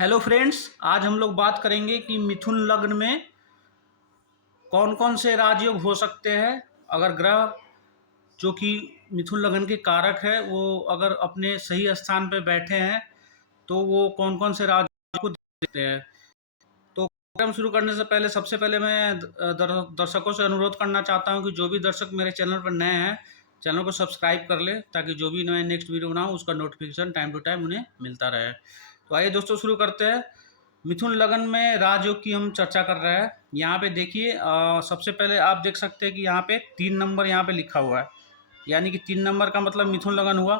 Hello friends, आज हम लोग बात करेंगे कि मिथुन लग्न में कौन कौन से राजयोग हो सकते हैं। अगर ग्रह जो कि मिथुन लग्न के कारक है वो अगर अपने सही स्थान पे बैठे हैं तो वो कौन कौन से राजयोग को देते हैं। तो कार्यक्रम शुरू करने से पहले सबसे पहले मैं दर्शकों से अनुरोध करना चाहता हूं कि जो भी दर्शक मेरे चैनल पर नए हैं चैनल को सब्सक्राइब कर ले ताकि जो भी नए नेक्स्ट वीडियो बनाऊँ उसका नोटिफिकेशन टाइम टू टाइम उन्हें मिलता रहे। तो आइए दोस्तों शुरू करते हैं। मिथुन लगन में राजयोग की हम चर्चा कर रहे हैं। यहाँ पे देखिए, सबसे पहले आप देख सकते हैं कि यहाँ पे 3 नंबर यहाँ पे लिखा हुआ है, यानी कि 3 नंबर का मतलब मिथुन लगन हुआ।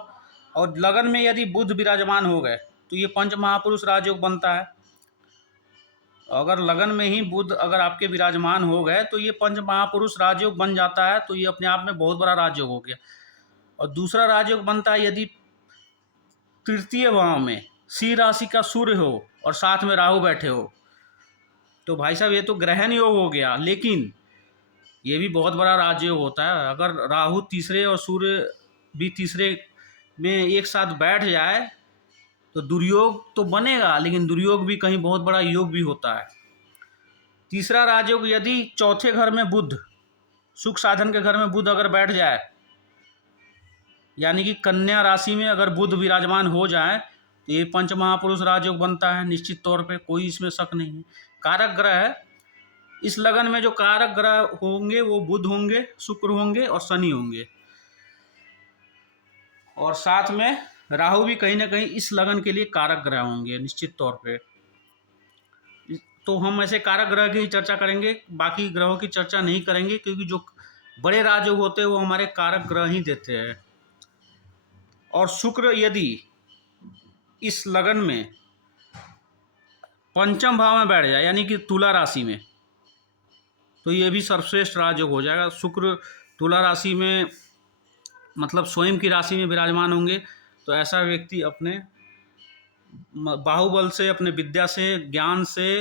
और लगन में यदि बुध विराजमान हो गए तो ये पंच महापुरुष राजयोग बनता है। अगर लगन में ही बुध अगर आपके विराजमान हो गए तो ये पंच महापुरुष राजयोग बन जाता है, तो ये अपने आप में बहुत बड़ा राजयोग हो गया। और दूसरा राजयोग बनता है यदि तृतीय भाव में सी राशि का सूर्य हो और साथ में राहु बैठे हो, तो भाई साहब ये तो ग्रहण योग हो गया, लेकिन ये भी बहुत बड़ा राजयोग होता है। अगर राहु तीसरे और सूर्य भी तीसरे में एक साथ बैठ जाए तो दुर्योग तो बनेगा, लेकिन दुर्योग भी कहीं बहुत बड़ा योग भी होता है। तीसरा राजयोग यदि चौथे घर में बुध, सुख साधन के घर में बुध अगर बैठ जाए, यानी कि कन्या राशि में अगर बुध विराजमान हो जाए तो ये पंच महापुरुष राजयोग बनता है निश्चित तौर पे, कोई इसमें शक नहीं है। कारक ग्रह है इस लगन में, जो कारक ग्रह होंगे वो बुध होंगे, शुक्र होंगे और शनि होंगे, और साथ में राहु भी कहीं ना कहीं इस लगन के लिए कारक ग्रह होंगे निश्चित तौर पे। तो हम ऐसे कारक ग्रह की चर्चा करेंगे, बाकी ग्रहों की चर्चा नहीं करेंगे, क्योंकि जो बड़े राजयोग होते हैं वो हमारे कारक ग्रह ही देते हैं। और शुक्र यदि इस लगन में पंचम भाव में बैठ जाए, यानी कि तुला राशि में, तो ये भी सर्वश्रेष्ठ राजयोग हो जाएगा। शुक्र तुला राशि में मतलब स्वयं की राशि में विराजमान होंगे तो ऐसा व्यक्ति अपने बाहुबल से, अपने विद्या से, ज्ञान से,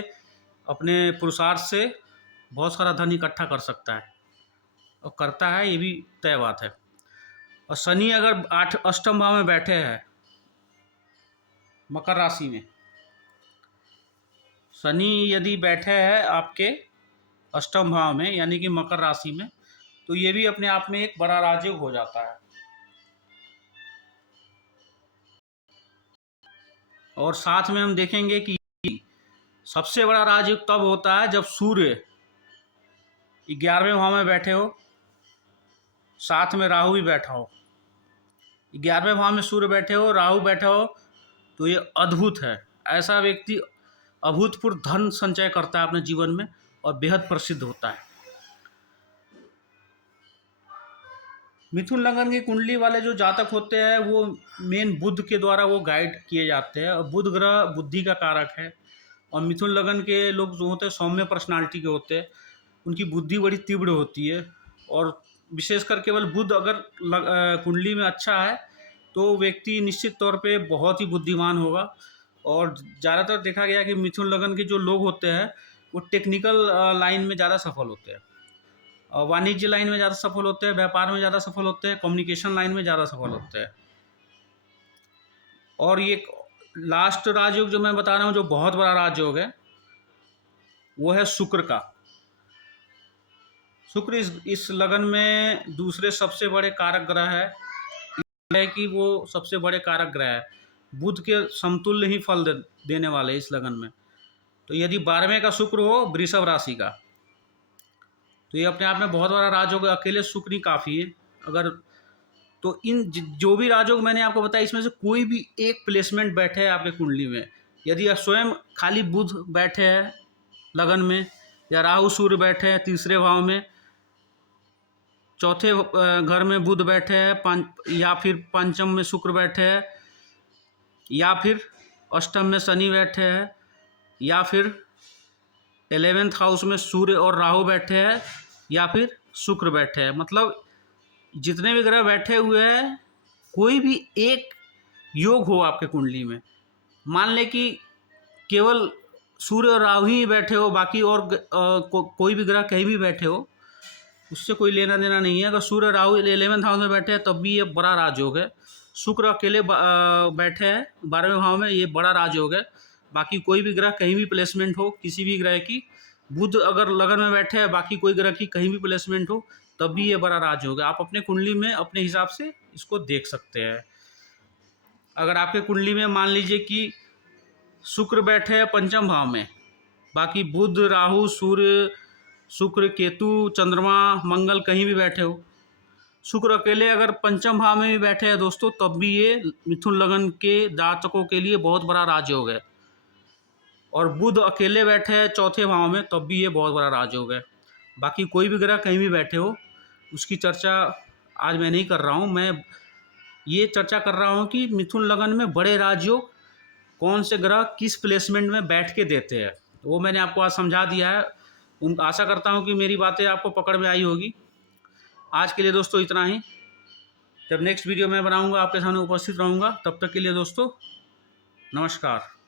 अपने पुरुषार्थ से बहुत सारा धन इकट्ठा कर सकता है और करता है, ये भी तय बात है। और शनि अगर अष्टम भाव में बैठे हैं मकर राशि में, शनि यदि बैठे हैं आपके अष्टम भाव में यानी कि मकर राशि में, तो ये भी अपने आप में एक बड़ा राजयोग हो जाता है। और साथ में हम देखेंगे कि सबसे बड़ा राजयोग तब होता है जब सूर्य 11वें भाव में बैठे हो, साथ में राहु भी बैठा हो। 11वें भाव में सूर्य बैठे हो, राहु बैठा हो, तो ये अद्भुत है। ऐसा व्यक्ति अभूतपूर्व धन संचय करता है अपने जीवन में और बेहद प्रसिद्ध होता है। मिथुन लगन की कुंडली वाले जो जातक होते हैं वो मेन बुध के द्वारा वो गाइड किए जाते हैं, और बुध ग्रह बुद्धि का कारक है। और मिथुन लगन के लोग जो होते हैं सौम्य पर्सनालिटी के होते हैं, उनकी बुद्धि बड़ी तीव्र होती है। और विशेषकर केवल बुध अगर कुंडली में अच्छा है तो व्यक्ति निश्चित तौर पे बहुत ही बुद्धिमान होगा। और ज़्यादातर देखा गया कि मिथुन लगन के जो लोग होते हैं वो टेक्निकल लाइन में ज़्यादा सफल होते हैं, वाणिज्य लाइन में ज़्यादा सफल होते हैं, व्यापार में ज़्यादा सफल होते हैं, कम्युनिकेशन लाइन में ज़्यादा सफल होते हैं। और ये लास्ट राजयोग जो मैं बता रहा हूँ जो बहुत बड़ा राजयोग है वो है शुक्र का। शुक्र इस लगन में दूसरे सबसे बड़े कारक ग्रह है कि वो सबसे बड़े कारक ग्रह है, बुध के समतुल्य ही फल देने वाले इस लगन में। तो यदि 12वें का शुक्र हो वृषभ राशि का, तो ये अपने आप में बहुत बड़ा राजयोग, अकेले शुक्र ही काफ़ी है। अगर तो इन जो भी राजयोग मैंने आपको बताया इसमें से कोई भी एक प्लेसमेंट बैठे है आपके कुंडली में, यदि स्वयं खाली बुध बैठे हैं लगन में, या राहु सूर्य बैठे हैं तीसरे भाव में, चौथे घर में बुध बैठे हैं, या फिर पंचम में शुक्र बैठे हैं, या फिर अष्टम में शनि बैठे हैं, या फिर 11th हाउस में सूर्य और राहु बैठे हैं, या फिर शुक्र बैठे हैं, मतलब जितने भी ग्रह बैठे हुए हैं कोई भी एक योग हो आपके कुंडली में, मान लें कि केवल सूर्य और राहु ही बैठे हो, बाकी और कोई भी ग्रह कहीं भी बैठे हो, उससे कोई लेना देना नहीं है। अगर सूर्य राहु 11th हाउस में बैठे हैं तब भी ये बड़ा राजयोग है। शुक्र अकेले बैठे हैं 12वें भाव में, ये बड़ा राजयोग है। बाकी कोई भी ग्रह कहीं भी प्लेसमेंट हो किसी भी ग्रह की, बुध अगर लगन में बैठे हैं, बाकी कोई ग्रह की कहीं भी प्लेसमेंट हो, तब भी ये बड़ा राजयोग है। आप अपने कुंडली में अपने हिसाब से इसको देख सकते हैं। अगर आपके कुंडली में मान लीजिए कि शुक्र बैठे हैं पंचम भाव में, बाकी बुध राहु सूर्य शुक्र केतु चंद्रमा मंगल कहीं भी बैठे हो, शुक्र अकेले अगर पंचम भाव में भी बैठे हैं दोस्तों, तब भी ये मिथुन लगन के जातकों के लिए बहुत बड़ा राजयोग है। और बुध अकेले बैठे हैं चौथे भाव में, तब भी ये बहुत बड़ा राजयोग है। बाकी कोई भी ग्रह कहीं भी बैठे हो, उसकी चर्चा आज मैं नहीं कर रहा हूँ। मैं ये चर्चा कर रहा हूँ कि मिथुन लगन में बड़े राजयोग कौन से ग्रह किस प्लेसमेंट में बैठ के देते हैं, वो मैंने आपको आज समझा दिया है। आशा करता हूँ कि मेरी बातें आपको पकड़ में आई होगी। आज के लिए दोस्तों इतना ही। जब नेक्स्ट वीडियो मैं बनाऊंगा आपके सामने उपस्थित रहूंगा। तब तक के लिए दोस्तों नमस्कार।